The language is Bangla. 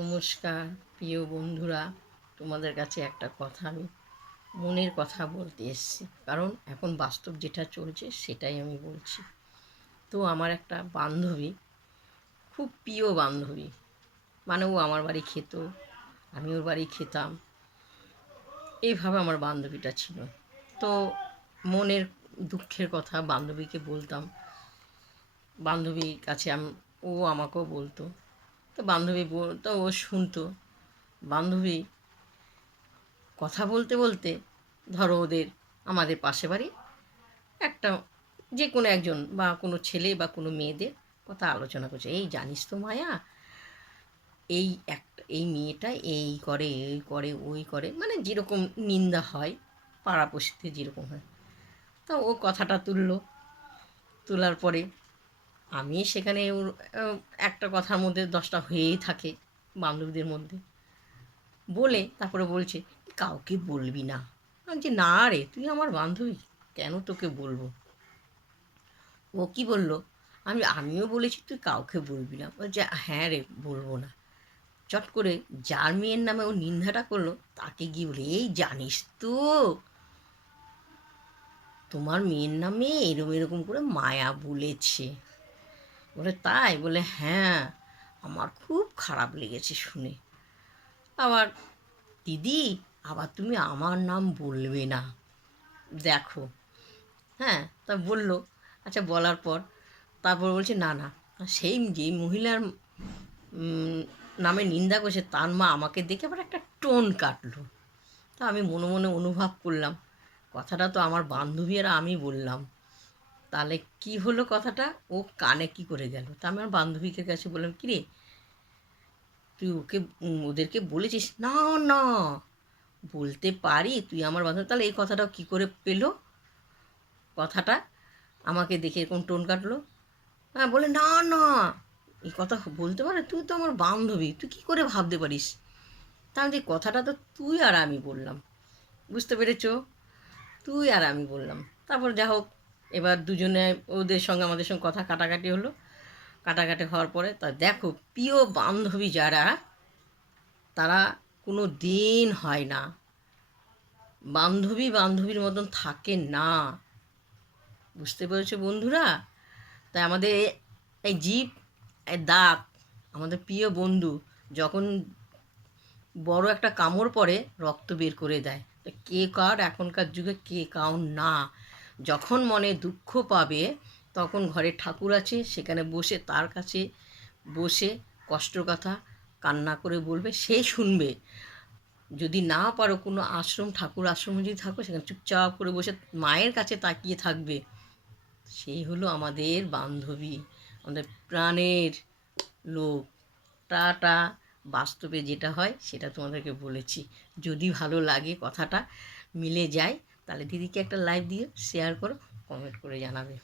নমস্কার প্রিয় বন্ধুরা, তোমাদের কাছে একটা কথা আমি মনের কথা বলতে এসেছি, কারণ এখন বাস্তব যেটা চলছে সেটাই আমি বলছি। তো আমার একটা বান্ধবী, খুব প্রিয় বান্ধবী, মানে ও আমার বাড়ি খেত, আমি ওর বাড়ি খেতাম, এইভাবে আমার বান্ধবীটা ছিল। তো মনের দুঃখের কথা বান্ধবীকে বলতাম, বান্ধবীর কাছে ও আমাকেও বলতো। তো বান্ধবী বলতো, ও শুনতো। বান্ধবী কথা বলতে বলতে, ধরো আমাদের পাশে বাড়ি একটা যে কোনো একজন বা কোনো ছেলে বা কোনো মেয়েদের কথা আলোচনা করছে, এই জানিস তো মায়া, এই মেয়েটা এই করে এই করে ওই করে, মানে যেরকম নিন্দা হয় পাড়াপড়শিতে যেরকম হয়। তা ও কথাটা তোলার পরে আমি সেখানে ওর একটা কথার মধ্যে 10টা হয়েই থাকে বান্ধবীদের মধ্যে। বলে তারপরে বলছে, কাউকে বলবি না। আমি যে, না রে, তুই আমার বান্ধবী, কেন তোকে বলবো। ও কি বললো, আমিও বলেছি তুই কাউকে বলবি না। বলছে, হ্যাঁ রে, বলবো না। চট করে যার মেয়ের নামে ও নিন্দাটা করলো তাকে গিয়ে বলে, এই জানিস তো তোমার মেয়ের নামে এরকম এরকম করে মায়া বলেছে। বলে, তাই? বলে, হ্যাঁ, আমার খুব খারাপ লেগেছে শুনে। আবার, দিদি, আবার তুমি আমার নাম বলবে না, দেখো। হ্যাঁ, তা বললো। আচ্ছা, বলার পর তারপর বলছে, না না, সেই যে মহিলার নামে নিন্দা করছে তার মা আমাকে দেখে আবার একটা টোন কাটলো। তা আমি মনে মনে অনুভব করলাম, কথাটা তো আমার বান্ধবী আর আমি বললাম, তাহলে কি হলো কথাটা ও কানে কি করে গেল। তা আমি আমার বান্ধবীকে কাছে বললাম, কিরে, তুই ওদেরকে বলেছিস? না না, বলতে পারি, তুই আমার বান্ধবী, তাহলে এই কথাটাও কী করে পেলো কথাটা, আমাকে দেখে এরকম টোন কাটলো। হ্যাঁ, বলে, না না, এই কথা বলতে পারে, তুই তো আমার বান্ধবী, তুই কী করে ভাবতে পারিস। তা আমি কথাটা তো তুই আর আমি বললাম, বুঝতে পেরেছ, তুই আর আমি বললাম। তারপর যা হোক, এবার দুজনে ওদের সঙ্গে আমাদের সঙ্গে কথা কাটাকাটি হলো। কাটাকাটি হওয়ার পরে তা দেখো, প্রিয় বান্ধবী যারা, তারা কোনো দিন হয় না, বান্ধবী বান্ধবীর মতন থাকে না। বুঝতে পেরেছো বন্ধুরা? তাই আমাদের এই জিভ, এই দাঁত, আমাদের প্রিয় বন্ধু, যখন বড় একটা কামড় পড়ে রক্ত বের করে দেয়। তো কে কার এখনকার যুগে কে কার না, যখন মনে দুঃখ পাবে তখন ঘরে ঠাকুর আছে, সেখানে বসে তার কাছে বসে কষ্টর কথা কান্না করে বলবে, সে শুনবে। যদি না পারো কোনো ঠাকুর আশ্রমে যদি থাকো, সেখানে চুপচাপ করে বসে মায়ের কাছে তাকিয়ে থাকবে। সেই হলো আমাদের বান্ধবী, আমাদের প্রাণের লোক। টাটা। বাস্তবে যেটা হয় সেটা তোমাদেরকে বলেছি। যদি ভালো লাগে, কথাটা মিলে যায়, তাহলে দিদিকে একটা লাইক দিও, শেয়ার করো, কমেন্ট করে জানাবে।